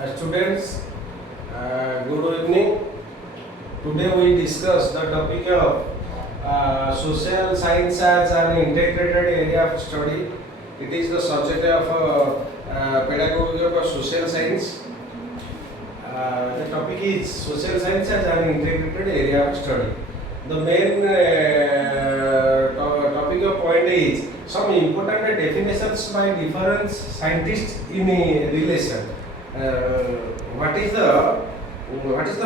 Students, good evening. Today we discuss the topic of social science as an integrated area of study. It is the subject of pedagogy of social science. The topic is social science as an integrated area of study. The main topic of point is some important definitions by different scientists in a relation. What is the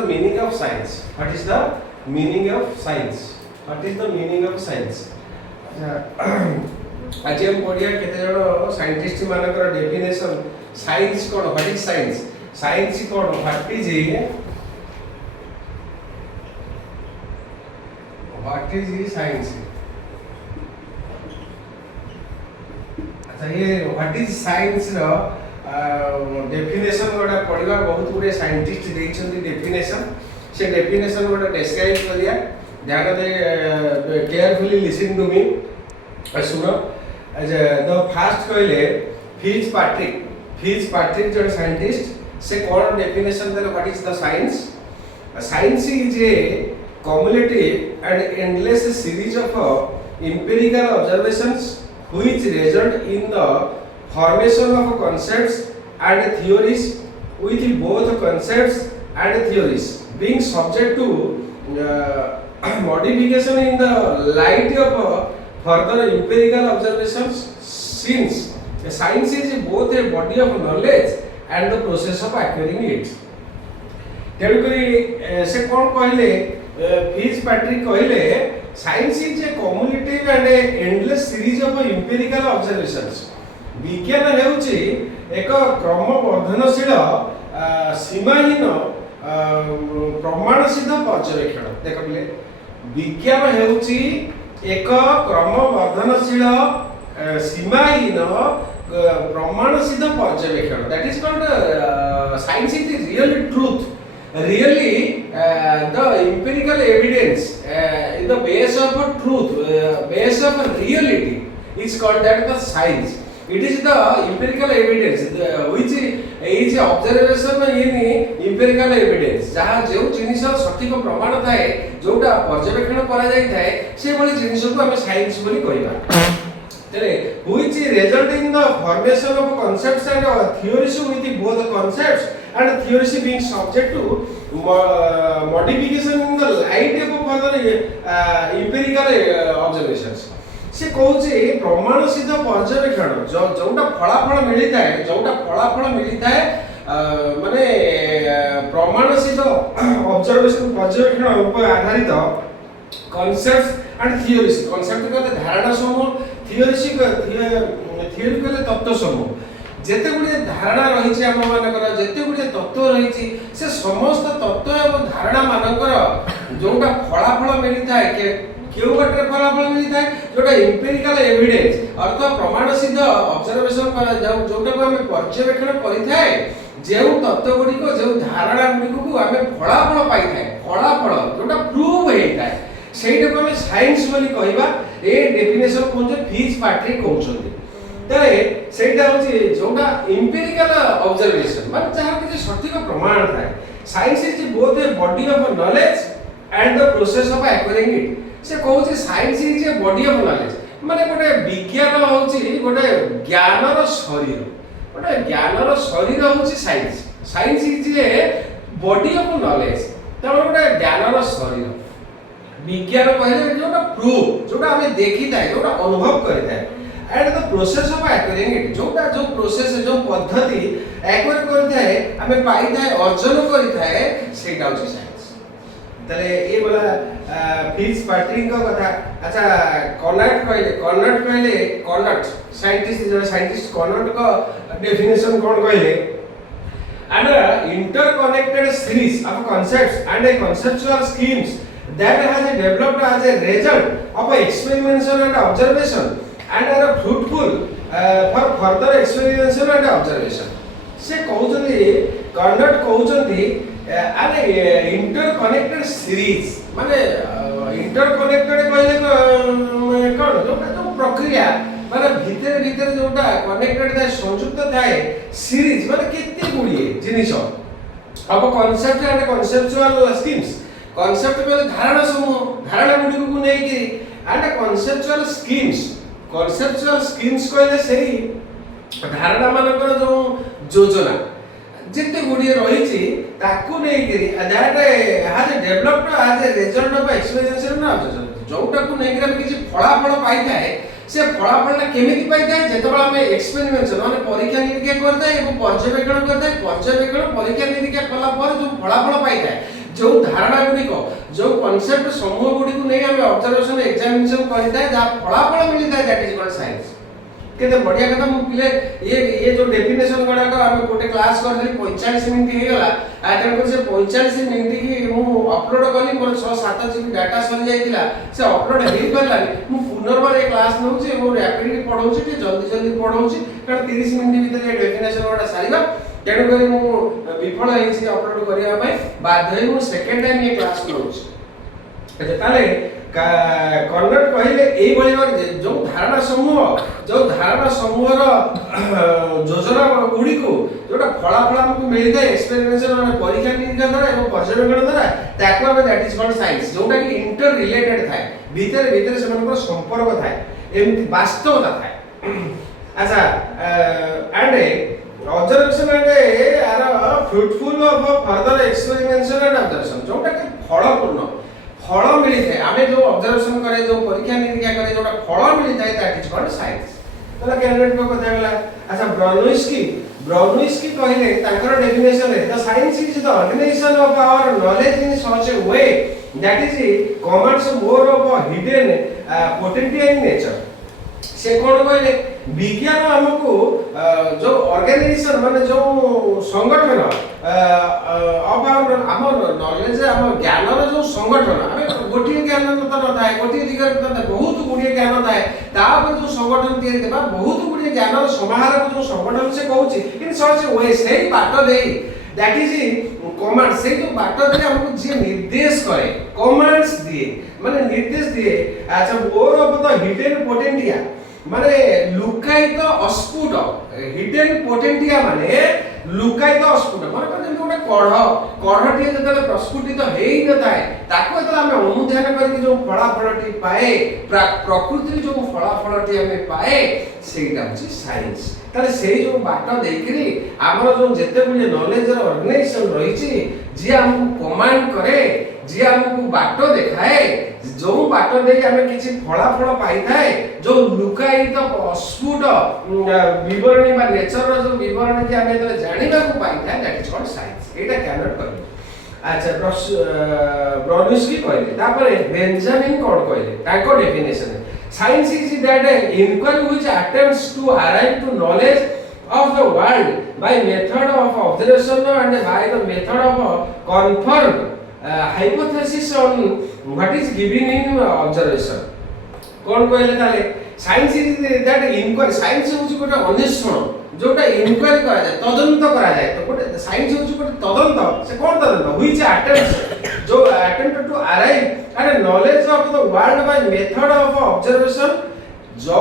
meaning of science? What is the meaning of science? What is the meaning of science? आज हम पढ़िया केते जण scientist मानकर definition science कोन what is science science कोन what is science अच्छा ये व्हाट इज साइंस रो डेफिनेशन गोटा पढ़िबा बहुत गुडे साइंटिस्ट देइछन्ती डेफिनेशन से डेफिनेशन गोटा डिस्क्राइब करिया ध्यान दे केयरफुली लिसन टू मी सुनो द फास्ट कहले फिट्जपैट्रिक जो साइंटिस्ट से कौन डेफिनेशन देले what is the science science is A cumulative and endless series of empirical observations which result in the formation of concepts and theories with both concepts and theories being subject to modification in the light of further empirical observations since science is both a body of knowledge and the process of acquiring it. तेणुकरी से कौन कहले फिट्जपैट्रिक कहले science is A cumulative and a endless series of empirical observations. विज्ञान हेउची एक क्रमवर्धनशील सीमाहीन प्रमाण सिद्ध पर्यवेक्षण देख पिले विज्ञान हेउची एक क्रमवर्धनशील सीमाहीन प्रमाण सिद्ध पर्यवेक्षण that is called science is real truth really the empirical evidence in the base of a truth base of a reality is called that the science. It is the empirical evidence which is observation in empirical evidence जहाँ जो जिनिस सठिक प्रमाण थाए जोटा पर्यवेक्षण करा जाई थाए से भली जिनिस को हमें साइंस बोली कहबा तले which result in the formation of concepts and theories with both concepts and theories being subject to modification in the light of further empirical observations. से कहूचे प्रमाण सिद्ध पर्यवेक्षण जोटा फलाफल मिली थाए माने प्रमाण सिद्ध ऑब्जर्वेशन पर्यवेक्षण ऊपर आधारित कॉन्सेप्ट्स एंड थियोरीज कॉन्सेप्ट कहते धारणा समूह थियोरी कहले तत्व समूह जेते गुडे धारणा रहिछि हम मानकर जेते गुडे तत्व रहिछि से समस्त तत्व एवं धारणा मानकर जोटा फलाफल मिली थाए के केउ गटे फलाफल मिली थाए जोटा एम्पिरिकल एविडेंस अर्थ प्रमाण सिद्ध ऑब्जर्वेशन पर जोटा को हम पर्यवेक्षण करि थाए जेउ तत्व गुडी को जेउ धारणा गुडी को हमें फलाफल पाई थाए फलाफल जोटा प्रूव हेइ थाए सेटा को हम साइंस बोली कहबा ए डेफिनेशन कोन जे फिट्जपैट्रिक कहउछन्ती तले सेटा होछि जोटा एम्पिरिकल ऑब्जर्वेशन माने जहा कि सठिक प्रमाण थाए science is both a body of knowledge and the process of acquiring it से कहउछि science is a body of knowledge माने गोटे विज्ञान होछि गोटे ज्ञानर शरीर होछि science is a body of knowledge त गोटे ज्ञानर शरीर विज्ञान कहले जोटा प्रूफ जोटा हमें देखि थाए जोटा अनुभव करि थाए and the process of acquiring it जोटा जो प्रोसेस जो पद्धति एक्वायर करि थाए हमें पाई थाए अर्जन करि थाए सेटा होछि साइंस तले ए वाला फिट्जपैट्रिक का कथा अच्छा कॉनट साइंटिस्ट कॉनट का डेफिनेशन कोन कहले and interconnected series of concepts and a conceptual schemes that has developed as a result of experimentation and observation and are fruitful for further experimentation and observation. से कहउछन्ती can't कहउछन्ती an interconnected series माने interconnected कहले कोन जो प्रक्रिया माने भीतर जोटा connected थाए संयुक्त थाए सीरीज माने केते गुड़िए जिनिस अब concept and conceptual schemes concept पे धारणा समूह धारणा गुडी को नै कि एंड कॉन्सेप्चुअल स्कीम्स कहले सही धारणा मानकर जो योजना जिते गुडी रही ताकू नै कि that has developed as a result of experience ना जोटा को नै कि हम किछि फलाफल पाई थाए से फलाफल केमिति पाई थाए जेतबेला हम एक्सपेरिमेंट माने परीक्षा निरीक्षा करता है एवं पर्यवेक्षण करता है पर्यवेक्षण परीक्षा निरीक्षा कला पर जो फलाफल पाई थाए जो धारणा गुडी को जो कांसेप्ट समूह गुडी को नै हम ऑब्जर्वेशन एग्जामिनेशन करता है जहा फलाफल मिलता है दैट इज कॉल्ड साइंस केते बढ़िया कथा मु पिले ये जो डेफिनेशन गडा का हम गोटे क्लास कर देली 45 मिनिट हे गला अटेंड कर से 45 मिनिट की मु अपलोड करली मोर 6 7 जीबी डाटा सरी जाइतिला से अपलोड हे परला मु पुनर्बार ए क्लास नउची मु रैपिडली पढौची टे जल्दी जल्दी पढौची कारण 30 मिनिट भीतर ए डेफिनेशन गडा सारीबा तेणु करी मु विफल हेछि अपलोड करिया पय बाध्य मु सेकंड टाइम ये क्लास नउची ताले कन्वर्ट कहले एई बलिवर जो धारणा समूह रो योजना गुडी को जोटा फलाफल हमको मिलता है एक्सपेरिमेंट माने परीक्षा निरीक्षा द्वारा एवं पर्यवेक्षण द्वारा ताको हम दैट इज कॉल्ड साइंस जोटा कि इंटर रिलेटेड थाए भीतर भीतर से मनकर संपर्क थाए एमति वास्तवता थाए अच्छा and observation and are fruitful of further experimentation and observation जोटा कि फलपूर्ण फल मिली थाए आमे जो ऑब्जर्वेशन करे जो परीक्षा निरीक्षा करे जोटा फल मिली थाए दैट इज कॉल्ड साइंस तला कैंडिडेट को कथा गला अच्छा ब्राउनस्की कहले ताकर डेफिनेशन है the science is the organization of our knowledge in such a way that is commands more of a hidden potential in nature से कोन कहले विज्ञान हमको जो ऑर्गेनाइजेशन माने जो संगठन अब हमर नॉलेज हमर ज्ञान रो जो संगठन हमें गोटी ज्ञान त न थाए गोटी दिगर त बहुत गुडी ज्ञान थाए तापर जो संगठन तैयारी देबा बहुत गुडी ज्ञान रो समाहार जो संगठन से कहूची इन सच वे से बात देई दैट इज कमांड से जो बात दे हमको जे निर्देश करे कमांड्स दिए माने निर्देश दिए अच्छा मोर ऑफ द हिडन पोटेंशिया माने लुकायित अस्फुट हिडन पोटेंशिया माने लुकायित अस्फुट माने जेमति गोटे कढ़टी जतले प्रस्फुटित हेई न थाए ताको जतले हम अनुध्यान करके जो फलाफलटी पाए प्रकृति जो फलाफलटी हमें पाए सेटा होची साइंस ताले सेई जो बाट देकरी हमर जो जते बुले नॉलेज रो ऑर्गेनाइजेशन रहिछि जे हमको कमांड करे जे हमको बाट देखाए जो बाट दे हमें किछि फलाफल पाई थाए जो लुकायित अस्फुट विवरणी बा नेचर रो जो विवरणी के हमें तो जानिबा को पाई थाए that is called science Etah cannot कर अच्छा ब्राउनस्की कहले तापरे बेंजामिन कोड कहले ताको डेफिनेशन है science is that inquiry which attempts to arrive to knowledge of the world by method of observation and by the method of confirmed hypothesis on what is given in observation कोन कहले ताले science is that inquiry science होची गोटे अन्वेषण जोटा inquiry करा जाय तदंत करा जाय तो गोटे साइंस होची गोटे तदंत से कोन तदंत व्हिच अटेम्प्ट्स जो attempt to arrive at knowledge of the world by method of observation जो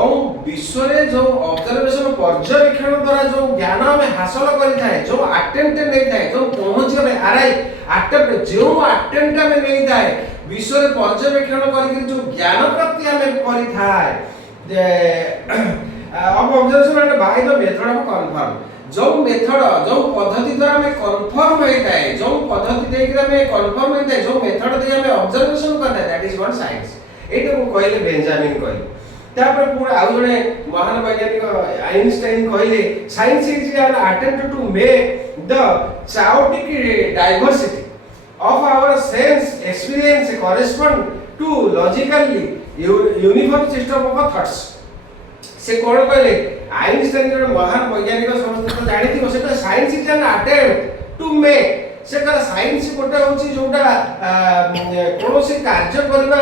विश्व रे जो ऑब्जर्वेशन पर्यवेक्षण द्वारा जो ज्ञान हमें हासिल करि थाए जो अटेम्प्ट नै थाए जो पहुंच में अराइव अटेम्प्ट जो अटेम्प्ट में नै थाए विश्व रे पर्यवेक्षण करि जो ज्ञान प्राप्ति हमें करि थाए अब observation and by the method of confirm जो मेथड जो पद्धति द्वारा हमें कन्फर्म होई थाए जो पद्धति दे के हमें कन्फर्म होई थाए जो मेथड दे हमें ऑब्जर्वेशन करता है दैट इज कॉल्ड साइंस एटा को कहले बेंजामिन कहले तापर पूरा आउ जने महान वैज्ञानिक आइंस्टाइन कहले science is an attempt to make the chaotic diversity of our sense experience correspond to logically uniform system of thoughts से कोन कहले आइंस्टाइन जो महान वैज्ञानिक समस्त तो जानि थी सेटा science is an attempt to make से करा साइंस गोटे होची जोटा कोनोसी कार्य करबा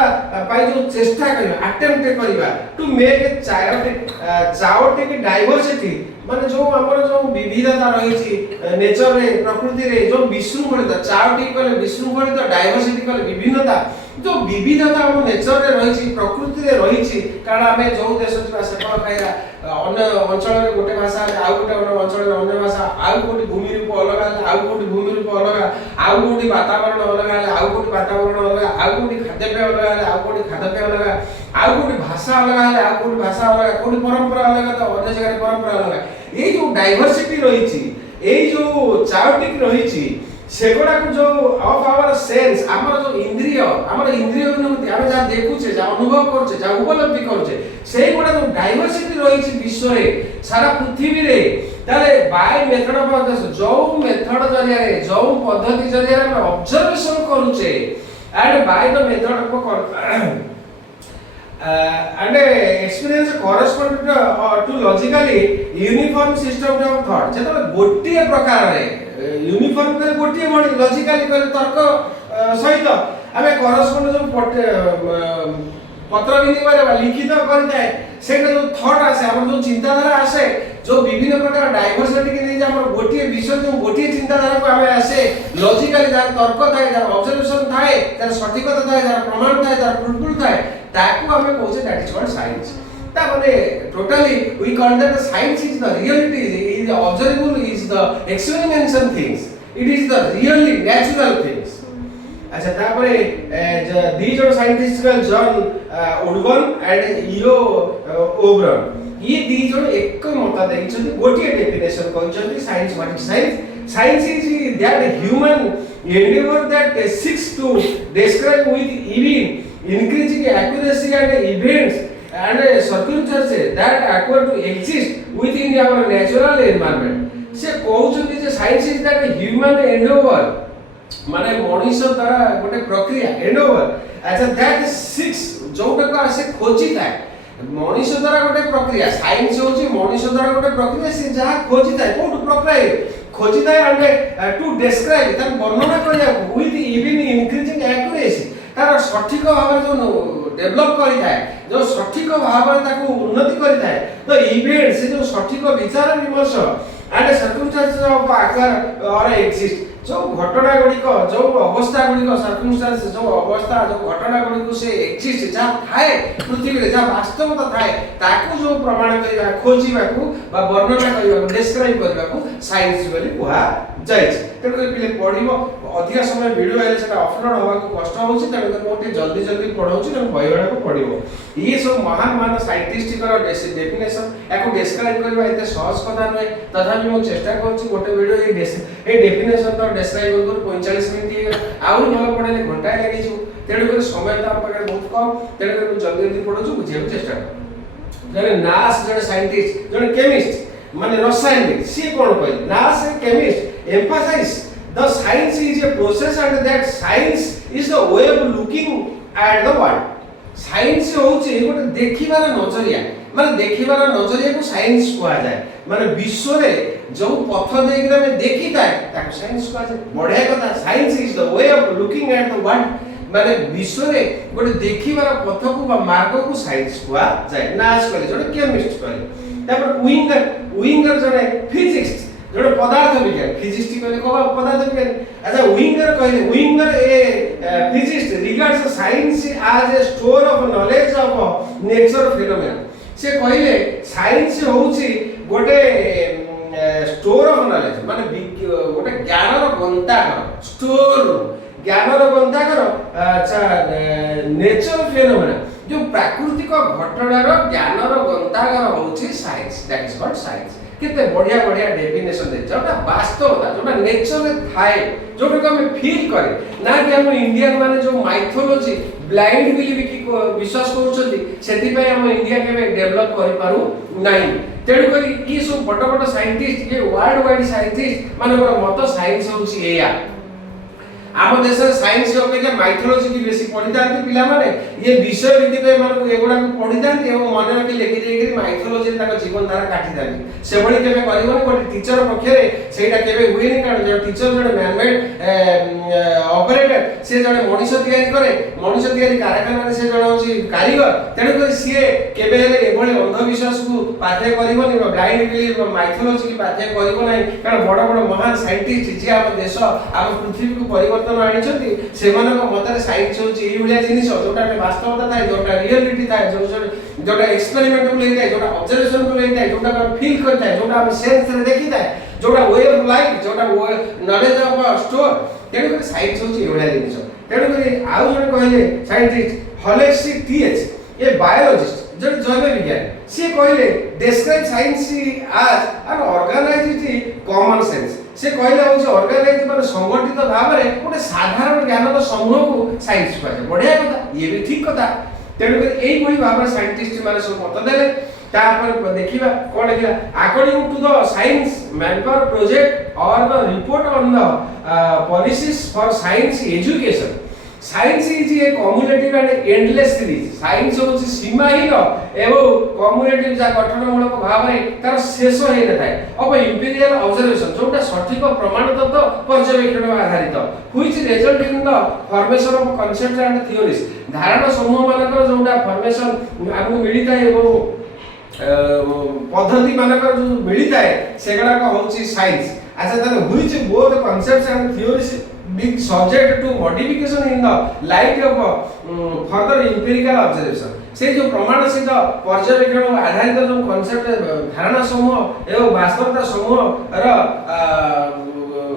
पाई जो चेष्टा करबा अटेम्प्ट करबा टू मेक चाओटिक डाइवर्सिटी माने जो हमर जो विविधता रही छी नेचर रे प्रकृति रे जो विशृंखलित चाओटिक कले विशृंखलित डाइवर्सिटी कले विभिन्नता जो विविधता आम नेचर रे रही प्रकृति रे रही कारण आम जो देश जा से खाइया अन्य अंचल गोटे भाषा आउ गोटे अंचल अन्य भाषा आउ गोटे भूमि रूप अलग आउ गोटे भूमि रूप अलग आउ गोटे वातावरण अलग आउ गोटे वातावरण अलग आउ गोटे खाद्यपेय अलग आउ गोटे खाद्यपेय अलग आउ गोटे भाषा अलग आउ गोटे भाषा अलग गोटे परंपरा अलग तो अन्य जगह परंपरा अलग ये जो डाइवर्सिटी रही ये जो चायोटिक रही सेगुड़ा को जो ऑफ आवर सेंस आमर जो इंद्रिय आमर इंद्रिय अनुभूति आम जहाँ देखुचे जहाँ अनुभव करुचे जहाँ उपलब्धि करुचे से गुड़ा जो डाइवर्सिटी रही विश्व में सारा पृथ्वी रे ताले बाय मेथड ऑफ जो मेथड जरिया जो पद्धति जरिया हम ऑब्जर्वेशन करुचे and by the method of and experience correspond to logically uniform system of thought जेतो गोटिए प्रकार रे यूनिफॉर्म करे गोटिए बॉडी लॉजिकली करे तर्क सहित आमे correspond जो पत्र विनिमय लिखित करते सेटा जो थॉट आसे हम जो चिंताधारा आसे जो विभिन्न प्रकार डाइवर्सिटी के नहीं हमर गोटिए विषय जो गोटिए चिंताधारा को हमें आसे लॉजिकली जार तर्क थाए जार ऑब्जर्वेशन थाए जार सटीकता थाए जार प्रमाण थाए जार प्रूफुल थाए ताकू हमें कहूचे दैट इज कॉल्ड साइंस ता माने totally we call that science is the reality is observable is the experimental things it is the really natural things अच्छा तापरे दी जण साइंटिस्ट जॉन वुडबर्न एंड इयो ओब्रन ये दी जण एक मत देइछन गोटिए डेफिनेशन कहछन science what is science science is that human endeavor that seeks to describe with even increasing accuracy and events and circumstances that occur to exist within our natural environment से कहउछन जे science is that human endeavour माने मनुष्य द्वारा गोटे प्रक्रिया Endeavour अच्छा that six जोटा को आसे खोजी थाए मनुष्य द्वारा गोटे प्रक्रिया साइंस होची मनुष्य द्वारा गोटे प्रक्रिया से जहा खोजी थाए कोट प्रक्रिया खोजी थाए एंड टू डिस्क्राइब तार वर्णना करिया विथ इवन इंक्रीजिंग एक्यूरेसी तार सठिक भाव जो डेवलप करि थाए जो सठिक भाव ताको उन्नति करि थाए तो इवेंट से जो सठिक विचार विमर्श एंड सर्कमस्टेंसेस ऑफ आकर और एग्जिस्ट जो घटना गुड़िक जो अवस्था गुड़िक सर्कमस्टेंस जो अवस्था जो घटना गुड़िक से एग्जिस्ट जहाँ थाए पृथ्वी रे जहाँ वास्तवता थाए ताकू जो प्रमाण करिया खोजिबा को बा वर्णना करिया को डिस्क्राइब करिया को साइंस बोली कुहा जायछि तेणु कर पिले पढिबो अधिक समय वीडियो आइले सेटा अपलोड होबा को कष्ट होछि तेणु कर मोटे जल्दी जल्दी पढौछि तेणु बहिबा को पढिबो ये सब महान महान साइंटिस्ट कर डेफिनेशन याको डिस्क्राइब करबा एते सहज कथा नय तथापि मो चेष्टा करछि गोटे वीडियो ए डेफिनेशन तो डिस्क्राइब कर 45 मिनिट आउर भलो पढले घंटा लागि छु तेणु कर समय त पाखे बहुत कम तेणु कर जल्दी जल्दी पढौछु बुझिया चेष्टा कर जने नास जने साइंटिस्ट जने केमिस्ट माने रसायनिक सी कोन कहले नास chemist emphasize the science is a process and that science is the way of looking at the world science होची गोटे देखिबार नजरिया माने देखिबार नजरिया को साइंस कहा जाए माने विश्व रे जो पथ देख रे देखि ताए ताको साइंस कहा जाए बढ़िया कथा science is the way of looking at the world माने विश्व रे गोटे देखिबार पथ को बा मार्ग को साइंस कहा जाए नास करे जोटे केमिस्ट करे तापर विंगर जने फिजिक्स जोटे पदार्थ विज्ञान फिजिस्ट कहले को पदार्थ विज्ञान अच्छा विंगर a physicist regards science as a store of knowledge of nature phenomena से कहले साइंस होची गोटे स्टोर ऑफ नॉलेज माने गोटे ज्ञान रो गंताघर स्टोर ज्ञान रो गंताघर अच्छा नेचर फिनोमेना जो प्राकृतिक घटना रो ज्ञान रो गंताघर होची science that is called science केते बढ़िया बढ़िया डेफिनेशन दे जोटा वास्तवता जोटा नेचर रे थाए जोटा को हम फील करे ना कि हम इंडियन माने जो माइथोलॉजी ब्लाइंड बिलीव की विश्वास करूछथि सेति पे हम इंडिया के डेवलप करि पारू नाही तेडु करी ई सब बड़ बड़ साइंटिस्ट ये वर्ल्ड वाइड साइंटिस्ट माने मत साइंस होची एया आम देश साइंस अपेक्षा माइथोलॉजी की बेसी पढ़ी था पिला माने ये विषय भित्तिक मान एगुड़ा पढ़ी था मन रखी लिखि देकर माइथोलॉजी जीवन धारा काटी था से भली केबे करबोनी गोटे टीचर पक्षरे सेटा केबे हुएनी कारण जो टीचर जने मैनमेड ऑपरेटर से जने मनुष्य तयारी करे मनुष्य तयारी कारखाना रे से जने होची कारीगर तेणु कर सी केबे हेले एभली अंधविश्वास को पाथे करबोनी ब्लाइंड बिलीफ माइथोलॉजी की पाथे करबो नाही कारण बड़ बड़ महान साइंटिस्ट जे हम देश हम पृथ्वी को परिवर्तन परिवर्तन आनिछंती सेमानक मतरे साइंस होची एई भलिया जिनिस जोटा वास्तवता थाए जोटा रियलिटी थाए जोटा एक्सपेरिमेंट को लेई थाए जोटा ऑब्जर्वेशन को लेई थाए जोटा हम फील करता है जोटा हम सेंस रे देखि थाए जोटा वे ऑफ लाइफ जोटा नॉलेज ऑफ स्टोर तेणु साइंस होची एई भलिया जिनिस तेणु करी आउ जने कहले साइंटिस्ट हॉलेक्सी टीएच ए बायोलॉजिस्ट जो जैव विज्ञान से कहले डिस्क्राइब साइंस आज एन ऑर्गेनाइज्ड कॉमन सेंस से कहले होछ ऑर्गेनाइज माने संगठित भाव रे गोटे साधारण ज्ञान समूह को साइंस कहले बढ़िया कथा ये भी ठीक कथा तेणु कर एई भली भाव साइंटिस्ट माने सब मत देले तापर देखिबा कोन देखिला according to the science manpower project और the report on the policies for science education science is a cumulative and endless series science होची सीमाहीन एवं कम्युलेटिव जा गठनमूलक भाव रे तार शेष होई न थाए अब इंपीरियल ऑब्जर्वेशन जोटा सठिक प्रमाण तत्व पर्यवेक्षण आधारित which result in the formation of concept and theories धारणा समूह मानकर जोटा फॉर्मेशन हमहु मिली थाए एवं पद्धति मानकर जो मिली थाए सेगडा का होची साइंस अच्छा ताले which both concepts and theories being subject to modification in the light of further empirical observation से जो प्रमाण सिद्ध पर्यवेक्षण आधारित जो कांसेप्ट धारणा समूह एवं वास्तवता समूह र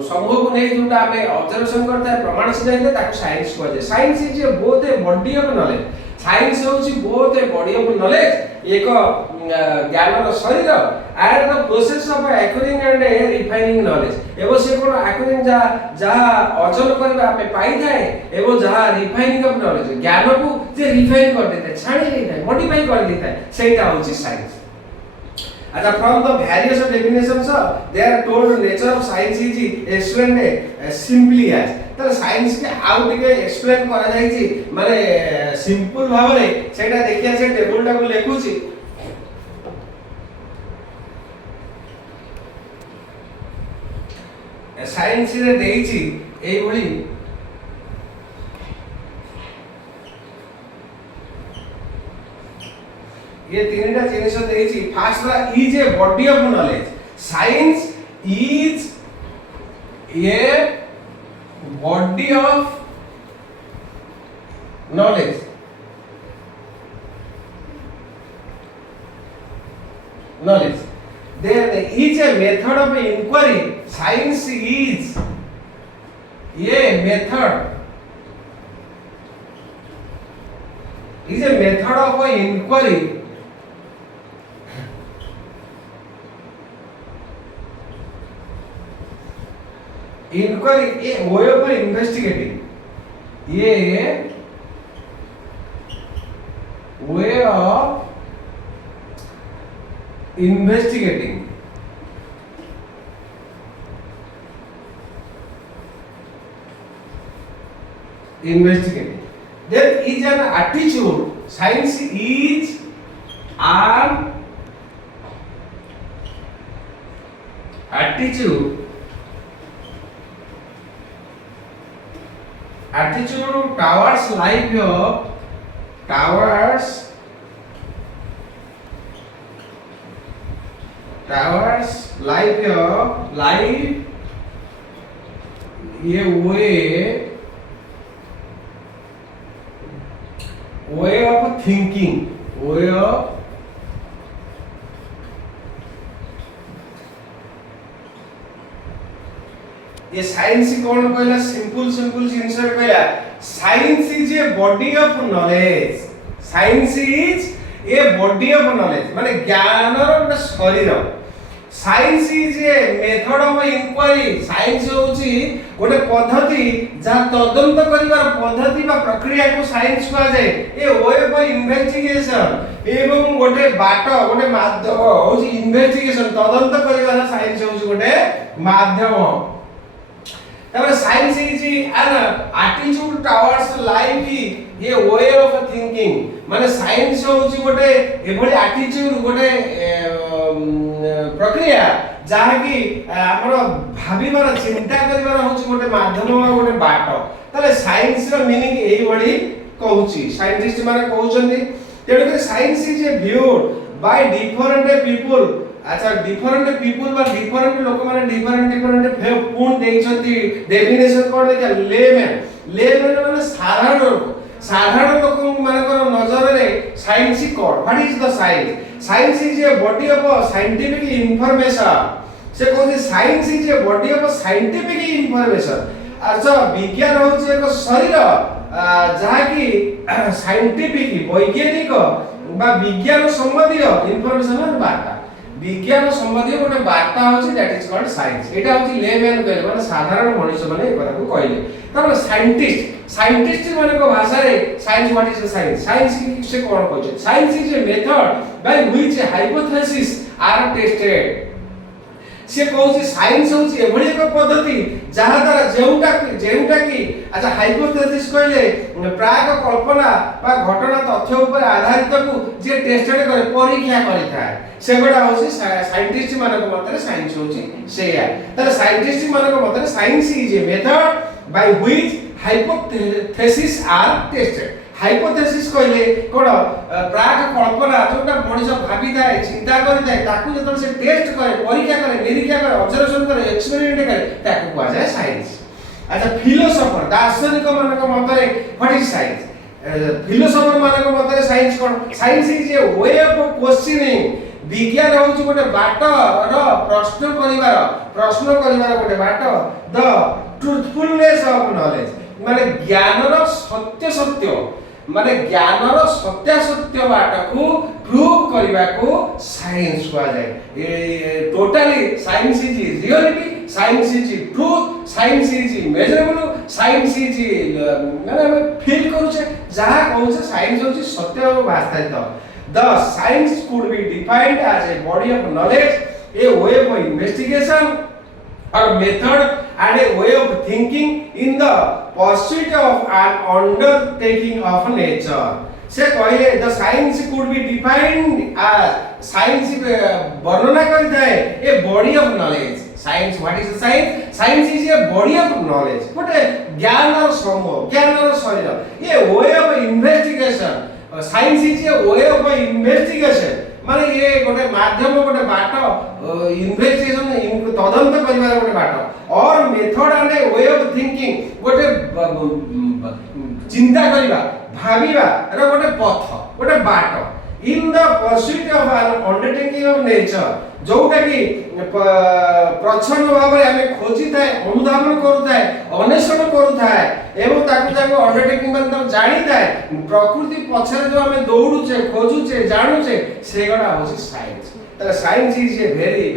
समूह को नहीं जोटा हमें ऑब्जर्वेशन करता है प्रमाण सिद्ध है ताको साइंस कहते हैं science is a both a body of knowledge science होची both a body of knowledge एक ज्ञान शरीर and the process of acquiring and refining knowledge एवं से कोन एक्वायरिंग जा अर्जन करबा पे पाई जाए एवं जा रिफाइनिंग ऑफ नॉलेज ज्ञान को जे रिफाइन कर देते छाणी देते मॉडिफाई कर देते सेटा होची साइंस अच्छा from the various definitions they are told nature of science is explained simply as तर साइंस के आउ टिके एक्सप्लेन करा जाई छी माने सिंपल भाव रे सेटा देखिया से टेबल टा को लेखु छी साइंस रे देई छी एई भली ये तीनटा जिनिस देई छी first is a body of knowledge science is A body of knowledge there is a method of inquiry science is a method of inquiry inquiry a way of investigating ये way of investigating there is an attitude science is an attitude towards life ये way of thinking way of ये science कौन कहला simple जिंस कहला science is a body of knowledge science is a body of knowledge माने ज्ञान रो गोटे शरीर science is a method of inquiry science होची गोटे पद्धति जा तदंत करिवार पद्धति बा प्रक्रिया को साइंस कहा जाय ए वे ऑफ इन्वेस्टिगेशन एवं गोटे बाट गोटे माध्यम होची इन्वेस्टिगेशन तदंत करिवार साइंस होची गोटे माध्यम तब science is an attitude towards life ये वे ऑफ थिंकिंग माने साइंस होची गोटे एभली एटीट्यूड गोटे प्रक्रिया जहा कि हमर भाबिबार चिंता करिबार होची गोटे माध्यम गोटे बाट तले साइंस रो मीनिंग एई बडी कहूची साइंटिस्ट माने कहउचंदी तेडके science is a viewed by different people अच्छा डिफरेंट पीपल बा डिफरेंट लोक माने डिफरेंट पूर्ण देइछंती डेफिनेशन कोड देखा लेमैन माने साधारण लोक मानकर नजर रे साइंस कोड what is the science is a body of scientific information से कहते science is a body of scientific information अच्छा विज्ञान होचे एक शरीर जहा कि साइंटिफिक वैज्ञानिक बा विज्ञान संबंधी इंफॉर्मेशन बार्ता विज्ञान संबंधी गोटे वार्ता होची दैट इज कॉल्ड साइंस एटा होची लेमैन कहले माने साधारण मनुष्य माने एकरा को कहले तब साइंटिस्ट माने को भाषा रे science what is the science से कोन कहै science is a method by which hypothesis are tested से कहूची साइंस होची एभली एक पद्धति जहा द्वारा जेउटा की अच्छा हाइपोथेसिस कहले प्राग कल्पना बा घटना तथ्य ऊपर आधारित को जे टेस्टेड करे परीक्षा करिथाय सेगोडा होची साइंटिस्ट मानक मतरे साइंस होची सेया त साइंटिस्ट मानक मतरे science is a method by which hypothesis are tested hypothesis कहले कोन प्राग कल्पना जोटा मनुष्य भाबी थाए चिंता करि थाए ताकू जतन से टेस्ट करे परीक्षा करे निरीक्षा करे ऑब्जर्वेशन करे एक्सपेरिमेंट करे ताकू कुआ जाय साइंस अच्छा फिलोसोफर दार्शनिक मानक मतरे व्हाट इज साइंस फिलोसोफर मानक मतरे science cone science is A way of questioning विज्ञान होची गोटे बाट र प्रश्न करिवार गोटे बाट द ट्रुथफुलनेस ऑफ नॉलेज माने ज्ञान रो सत्य माने ज्ञान रो सत्य बाट को प्रूव करबा को साइंस कहा जाय totally science is reality science is truth science is measurable science is माने फील करू छे जहा कहू छे साइंस होची सत्य वास्तविक The science could be defined as a body of knowledge, a way of investigation or method and a way of thinking in the pursuit of an undertaking of nature. से कहले the science could be defined as science वर्णना करता है a body of knowledge. Science, what is the science? Science is a body of knowledge. But ज्ञान और समूह, ज्ञान और शरीर, ये way of investigation. Science is A way of investigation माने ये गोटे माध्यम गोटे बाट इन्वेस्टिगेशन तदंत करिवार गोटे बाट और method and A way of thinking गोटे चिंता करिवा भाबिवा रे गोटे पथ गोटे बाट in the pursuit of N undertaking of nature जोटा कि प्रच्छन्न भाव रे हमें खोजी थाए अनुधावन करू थाए अन्वेषण करू थाए एवं ताकू अंडरटेकिंग मन त जानि थाए प्रकृति पछरे जो हमें दौड़ुचे खोजुचे जानुचे सेगडा होसी साइंस त science is a very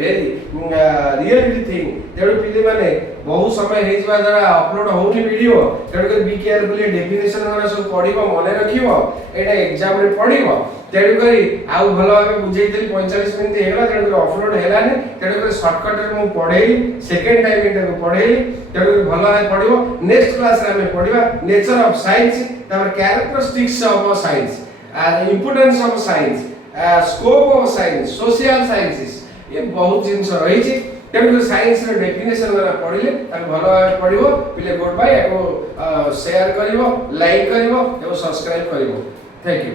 reality thing तेडु पिले माने बहुत समय हे जवा द्वारा अपलोड होनी वीडियो तेडु के बी केयरफुली डेफिनेशन माने सब पढिबो मने रखिबो एटा एग्जाम रे पढिबो तेडु करी आउ भलो भाबे बुझेइतली 45 मिनिट हेला तेडु अपलोड हेलानी तेडु करी शॉर्टकट रे मु पढेई सेकंड टाइम एटा को पढेई तेडु करी भलो भाबे पढिबो नेक्स्ट क्लास रे हमें पढिबा नेचर ऑफ साइंस तापर characteristics of science importance of science scope of science social sciences ये बहुत जिंस रही छी तेणु साइंस रे डेफिनेशन वाला पढिले ताके भलो भाबे पढिबो पिले गुड बाय एको शेयर करिवो लाइक करिवो एवं सब्सक्राइब करिवो थैंक यू।